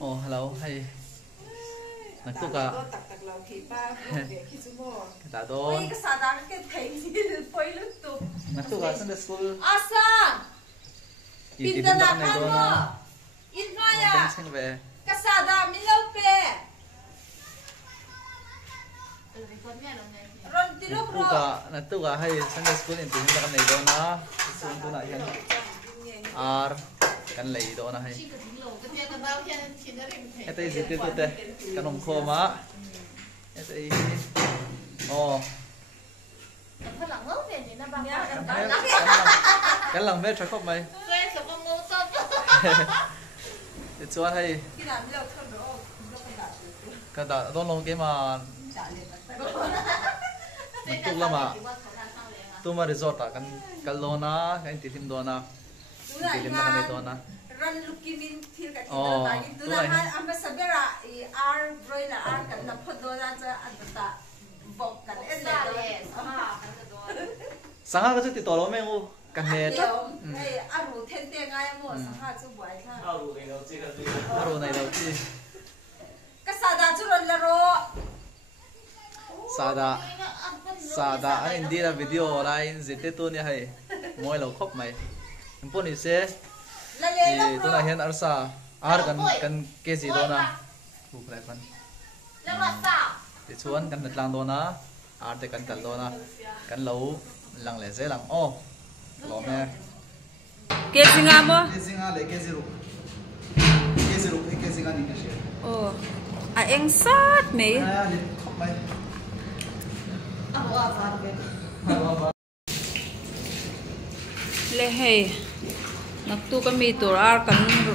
Oh, hello, hay. Nagtuka. Kita doon. Nagtuka sa school. Asa! Pinta na ka mo! Invaya! Kasada, milaw pe! Nagtuka, hay. Sunday school, hindi ka na doon na. Sunod na yan. R. Kan lay doon na hay. Ito is ito te. Kanong koma. Ito is. Oh. Kan lang bé khóc mày. It's what hay. Cái đó đông long cái mà. Tục lắm à. Tu mà resort à kan kalona kan titim dona. Titim na kan dona. Run lukimin thil ka thil ta in tu na han amba sabera ar broiler ar kan na phodola cha adta bok kan en le sanga ka chu ti tolo me ngu kan ne cha ei aru then te ngai mo sanga chu buai tha aru nei lo chi ka sada chu ron la ro sada an indi na video line zite tu ni hai moi lo khop mai impon ni se tu na hian arsa ar kan kezi do na buk lai pan ti chuan kan natlang do na ar te kan kal do na kan lo lang le ze lang o lo me kezi nga mo kezi ru kezi nga ni ka she oh a eng sat me khop mai le hey naktu kami tur ar kan ro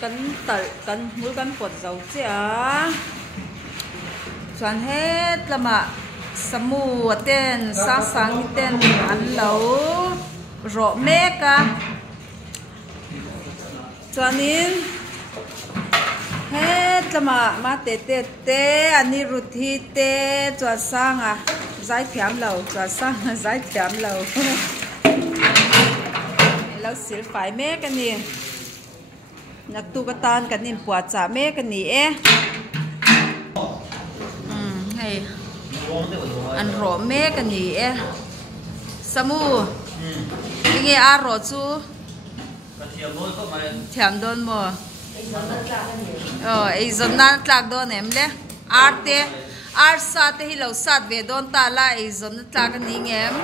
kan tal kan mul kan pot zau cha chuan het lama samu ten sa sang ten an lo ro meka chuanin het lama ma te ani ruthi te chuan sanga zai thiam lo chuan sanga zai thiam loเราเสียฝ่ายแม่กันนี่นักตูกตานกันนี่ปวดจ่าแม่กันนี่ให้อันรอแม่กันนี่สมูยังไงอารอจูเทียมโดนมั้งไอ้จนนั่นตากโดนเอ็มเลยอาร์เตอาร์สัตที่เราสัตเวดอนตาละไอ้จนนั่นตากกันนี่เอ็ม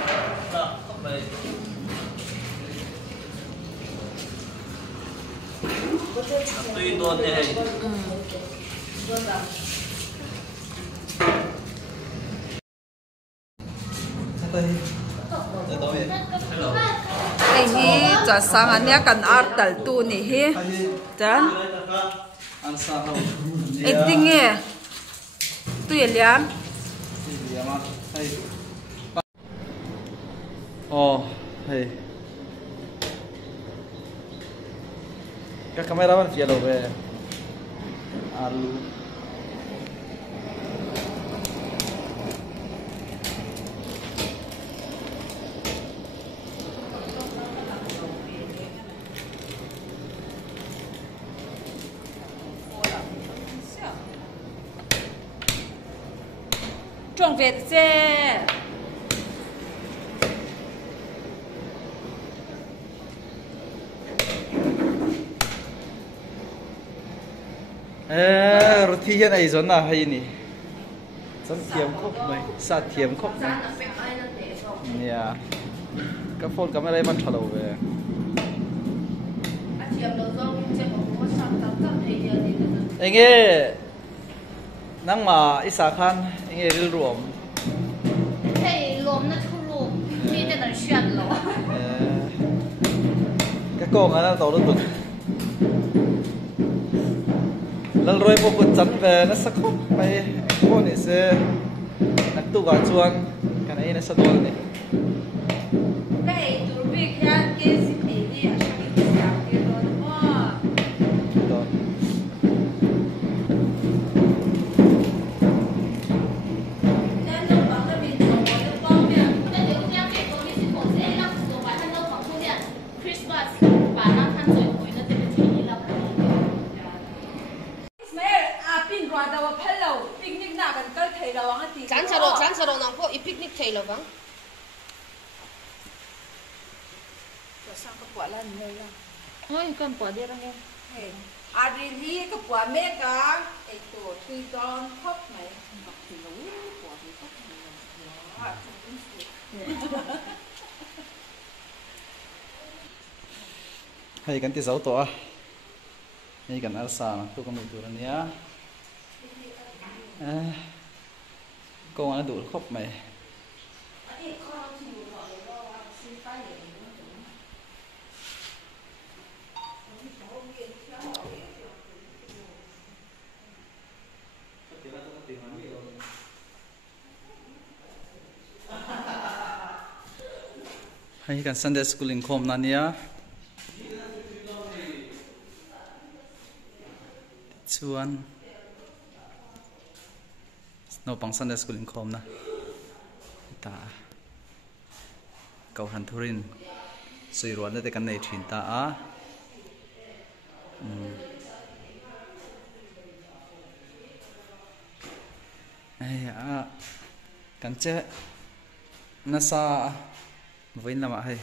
tuy đồn thế này cái hi cho sang anh nhá cần art tal tu nè hi chán cái tiếng nghe tùy liam oh hey cái camera man fiel over alu trồng về xe roti hiện nay giống là hay nè giống thiềm khóc mày sát thiềm khóc mày yeah cái phone camera bắt thầu về anh nghe nắng mà ít xa khăn anh nghe rêu ruộng hey ruộng nó thu ruộng khi tên là xuyên lỗ cái con nó tàu nó tụt lần rồi một cuộc chắn về nó sắc khóc mày con này sẽ nắp tủ vào chuông cái này nó sẽ đuổi này cái tủ bị cái gì thì đi à sao đi sao cái đó mà Thầy là vắng. Rồi sang cái quả là người là. Ôi, con quả đi ra nghe. Ari hi cái quả mẹ cả cái tổ tùy con khóc này học thì lú quả thì khóc này. hay kan ti zau to a hay kan arsa tu kan tu ania ko ana du khop mai hay kan Sunday school in khom nania chuan no pang Sunday school in khom na ta kau han thurin sui ruan te kan nei thin ta a ai a kan che nasa voin lama hai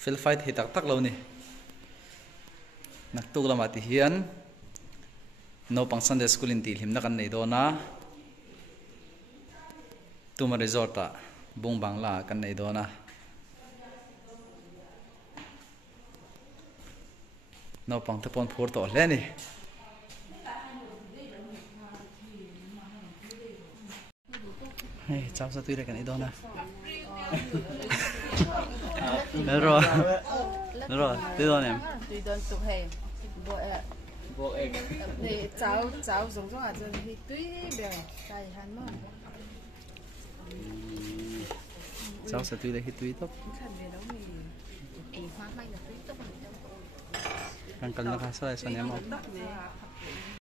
field fight hi tak tak lo ni nak tu lama ti hian no pang Sunday school in ti him na kan nei do na tuma resort a bung bangla kan nei do na no pang te pon phur to hle ni hey chao sa tui re kan nei do na rồi rồi tới rồi em tùy đơn tục hè bộ em để cháu giống giống à rồi thì tùy bèo tay hắn mà cháu sẽ tùy đây khi tùy tóc khăn về đó mình Hoa mai là tươi tốt hơn trong. càng cần nó khá sao em không